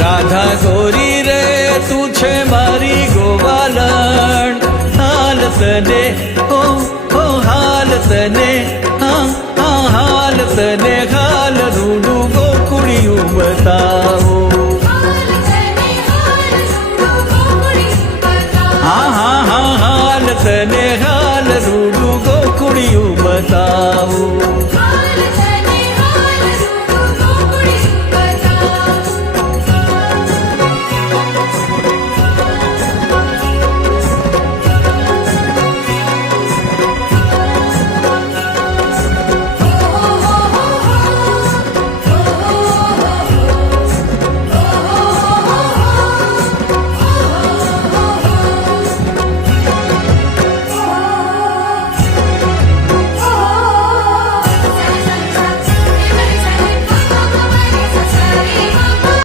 રાધા ગોરી રે તું છે મારી ગોવાલણ, હાલ તને હો હાલ તને હાલ તને હાલ રૂડું ગોકુળિયું બતાવો.